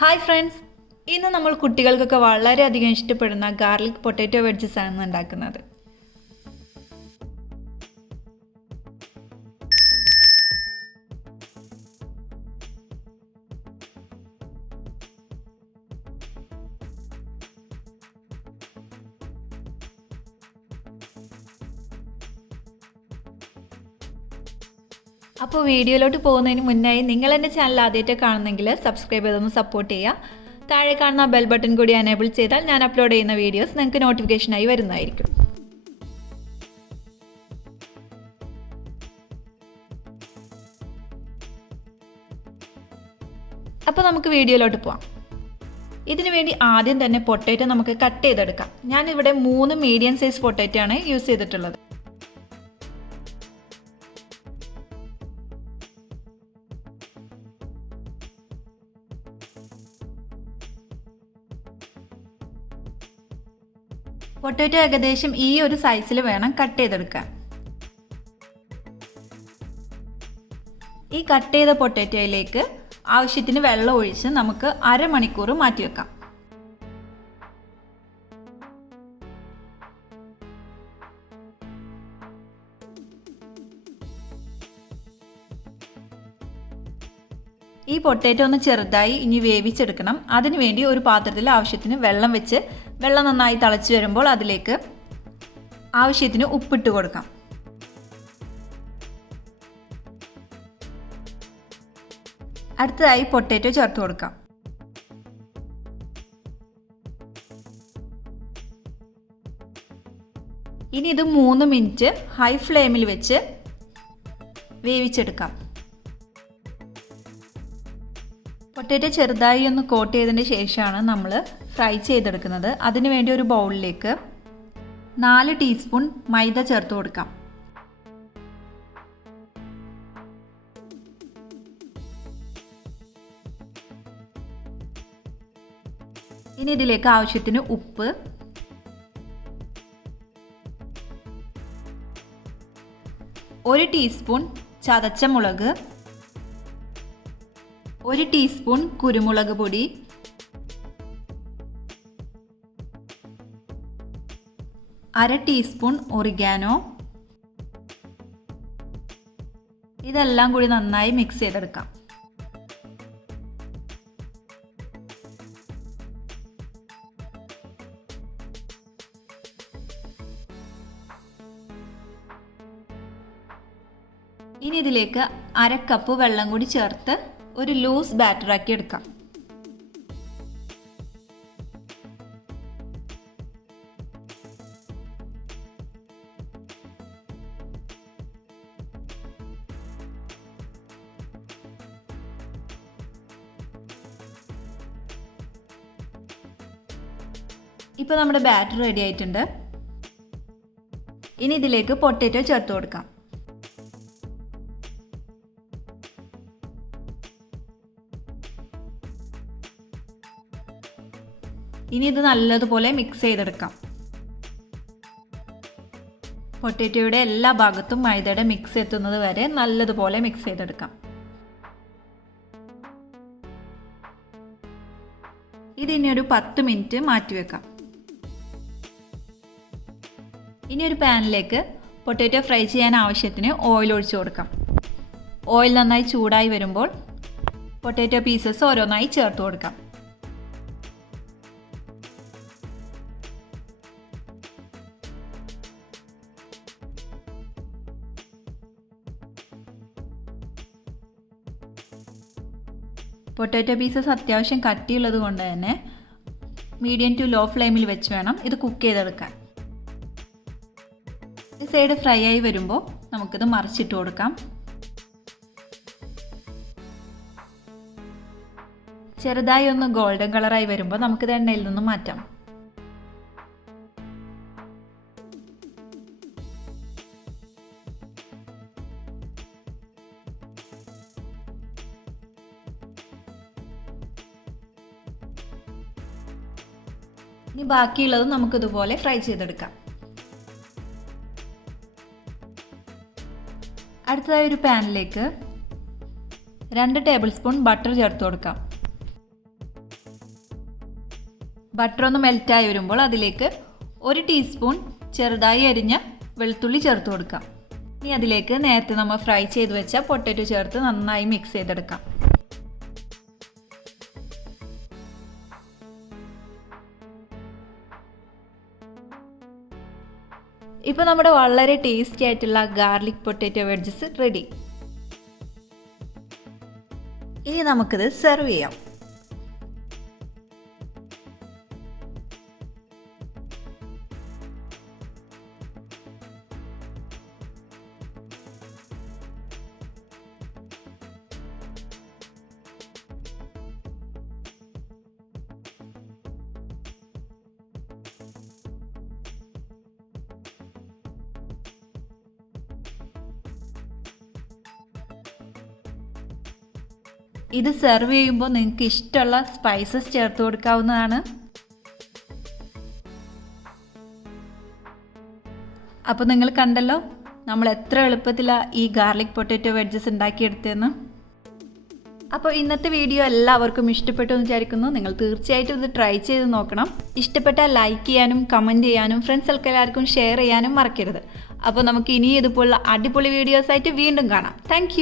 Hi friends, ഇന്ന് നമ്മൾ കുട്ടികൾക്കൊക്കെ വളരെയധികം ഇഷ്ടപ്പെടുന്ന ഗാർലിക് പൊട്ടാറ്റോ വെഡ്ജസ് ആണ് ഉണ്ടാക്കുന്നത്. അപ്പോൾ വീഡിയോയിലോട്ട് പോകുന്നതിന് മുന്നായി നിങ്ങൾ എൻ്റെ ചാനൽ ആദ്യമായിട്ട് കാണുന്നെങ്കിൽ സബ്സ്ക്രൈബ് ചെയ്തൊന്ന് സപ്പോർട്ട് ചെയ്യുക. താഴെ കാണുന്ന ബെൽ ബട്ടൺ കൂടി എനേബിൾ ചെയ്താൽ ഞാൻ അപ്ലോഡ് ചെയ്യുന്ന വീഡിയോസ് നിങ്ങൾക്ക് നോട്ടിഫിക്കേഷനായി വരുന്നതായിരിക്കും. അപ്പോൾ നമുക്ക് വീഡിയോയിലോട്ട് പോവാം. ഇതിനു വേണ്ടി ആദ്യം തന്നെ പൊട്ടാറ്റോ നമുക്ക് കട്ട് ചെയ്തെടുക്കാം. ഞാനിവിടെ 3 മീഡിയം സൈസ് പൊട്ടാറ്റോ ആണ് യൂസ് ചെയ്തിട്ടുള്ളത്. പൊട്ടാറ്റോ ഏകദേശം ഈ ഒരു സൈസിൽ വേണം കട്ട് ചെയ്തെടുക്കാൻ. ഈ കട്ട് ചെയ്ത പൊട്ടാറ്റോയിലേക്ക് ആവശ്യത്തിന് വെള്ളം ഒഴിച്ച് നമുക്ക് അരമണിക്കൂർ മാറ്റി വെക്കാം. ഈ പൊട്ടാറ്റോ ഒന്ന് ചെറുതായി ഇനി വേവിച്ചെടുക്കണം. അതിനുവേണ്ടി ഒരു പാത്രത്തിൽ ആവശ്യത്തിന് വെള്ളം വെച്ച് വെള്ളം നന്നായി തിളച്ച് വരുമ്പോൾ അതിലേക്ക് ആവശ്യത്തിന് ഉപ്പിട്ട് കൊടുക്കാം. അടുത്തതായി പൊട്ടാറ്റോ ചേർത്ത് കൊടുക്കാം. ഇനി ഇത് 3 മിനിറ്റ് ഹൈ ഫ്ലെയിമിൽ വെച്ച് വേവിച്ചെടുക്കാം. പൊട്ടാറ്റോ ചെറുതായി ഒന്ന് കോട്ട് ചെയ്തതിന് ശേഷമാണ് നമ്മൾ ഫ്രൈ ചെയ്തെടുക്കുന്നത്. അതിനുവേണ്ടി ഒരു ബൗളിലേക്ക് 4 ടീസ്പൂൺ മൈദ ചേർത്ത് കൊടുക്കാം. ഇനി ഇതിലേക്ക് ആവശ്യത്തിന് ഉപ്പ്, 1 ടീസ്പൂൺ ചതച്ച മുളക്, 1 ടീസ്പൂൺ കുരുമുളക് പൊടി, 1/2 ടീസ്പൂൺ ഒറിഗാനോ. ഇതെല്ലാം കൂടി നന്നായി മിക്സ് ചെയ്തെടുക്കാം. ഇനി ഇതിലേക്ക് 1/2 കപ്പ് വെള്ളം കൂടി ചേർത്ത് ഒരു ലൂസ് ബാറ്ററാക്കി എടുക്കാം. ഇപ്പോൾ നമ്മുടെ ബാറ്റർ റെഡി ആയിട്ടുണ്ട്. ഇനി ഇതിലേക്ക് പൊട്ടാറ്റോ ചേർത്ത് കൊടുക്കാം. ഇനി ഇത് നല്ലതുപോലെ മിക്സ് ചെയ്തെടുക്കാം. പൊട്ടാറ്റോയുടെ എല്ലാ ഭാഗത്തും മൈദയുടെ മിക്സ് എത്തുന്നത് വരെ നല്ലതുപോലെ മിക്സ് ചെയ്തെടുക്കാം. ഇതിനി ഒരു 10 മിനിറ്റ് മാറ്റിവെക്കാം. ഇനി ഒരു പാനിലേക്ക് പൊട്ടാറ്റോ ഫ്രൈ ചെയ്യാൻ ആവശ്യത്തിന് ഓയിൽ ഒഴിച്ചു കൊടുക്കാം. ഓയിൽ നന്നായി ചൂടായി വരുമ്പോൾ പൊട്ടാറ്റോ പീസസ് ഓരോന്നായി ചേർത്ത് കൊടുക്കാം. പൊട്ടാറ്റോ പീസസ് അത്യാവശ്യം കട്ടിയുള്ളത് കൊണ്ട് തന്നെ മീഡിയം ടു ലോ ഫ്ലെയിമിൽ വെച്ച് വേണം ഇത് കുക്ക് ചെയ്തെടുക്കാൻ. ഈ സൈഡ് ഫ്രൈ ആയി വരുമ്പോൾ നമുക്കിത് മറിച്ചിട്ട് കൊടുക്കാം. ചെറുതായി ഒന്ന് ഗോൾഡൻ കളറായി വരുമ്പോൾ നമുക്കിത് എണ്ണയിൽ നിന്നും മാറ്റാം. ഇനി ബാക്കിയുള്ളത് നമുക്കിതുപോലെ ഫ്രൈ ചെയ്തെടുക്കാം. അടുത്തതായി ഒരു പാനിലേക്ക് 2 ടേബിൾ സ്പൂൺ ബട്ടർ ചേർത്ത് കൊടുക്കാം. ബട്ടർ ഒന്ന് മെൽറ്റായി വരുമ്പോൾ അതിലേക്ക് 1 ടീസ്പൂൺ ചെറുതായി അരിഞ്ഞ വെളുത്തുള്ളി ചേർത്ത് കൊടുക്കാം. ഇനി അതിലേക്ക് നേരത്തെ നമ്മൾ ഫ്രൈ ചെയ്ത് വെച്ച പൊട്ടാറ്റോ ചേർത്ത് നന്നായി മിക്സ് ചെയ്തെടുക്കാം. ഇപ്പോൾ നമ്മുടെ വളരെ ടേസ്റ്റി ആയിട്ടുള്ള ഗാർലിക് പൊട്ടാറ്റോ വെഡ്ജസ് റെഡി. ഇനി നമുക്കിത് സെർവ് ചെയ്യാം. ഇത് സെർവ് ചെയ്യുമ്പോൾ നിങ്ങൾക്ക് ഇഷ്ടമുള്ള സ്പൈസസ് ചേർത്ത് കൊടുക്കാവുന്നതാണ്. അപ്പോൾ നിങ്ങൾ കണ്ടല്ലോ നമ്മൾ എത്ര എളുപ്പത്തിലാണ് ഈ ഗാർലിക് പൊട്ടാറ്റോ വെഡ്ജസ് ഉണ്ടാക്കിയെടുത്തതെന്ന്. അപ്പോൾ ഇന്നത്തെ വീഡിയോ എല്ലാവർക്കും ഇഷ്ടപ്പെട്ടു എന്ന് വിചാരിക്കുന്നു. നിങ്ങൾ തീർച്ചയായിട്ടും ഇത് ട്രൈ ചെയ്ത് നോക്കണം. ഇഷ്ടപ്പെട്ടാൽ ലൈക്ക് ചെയ്യാനും കമൻറ്റ് ചെയ്യാനും ഫ്രണ്ട്സുകൾക്ക് എല്ലാവർക്കും ഷെയർ ചെയ്യാനും മറക്കരുത്. അപ്പോൾ നമുക്ക് ഇനി ഇതുപോലുള്ള അടിപൊളി വീഡിയോസായിട്ട് വീണ്ടും കാണാം. താങ്ക്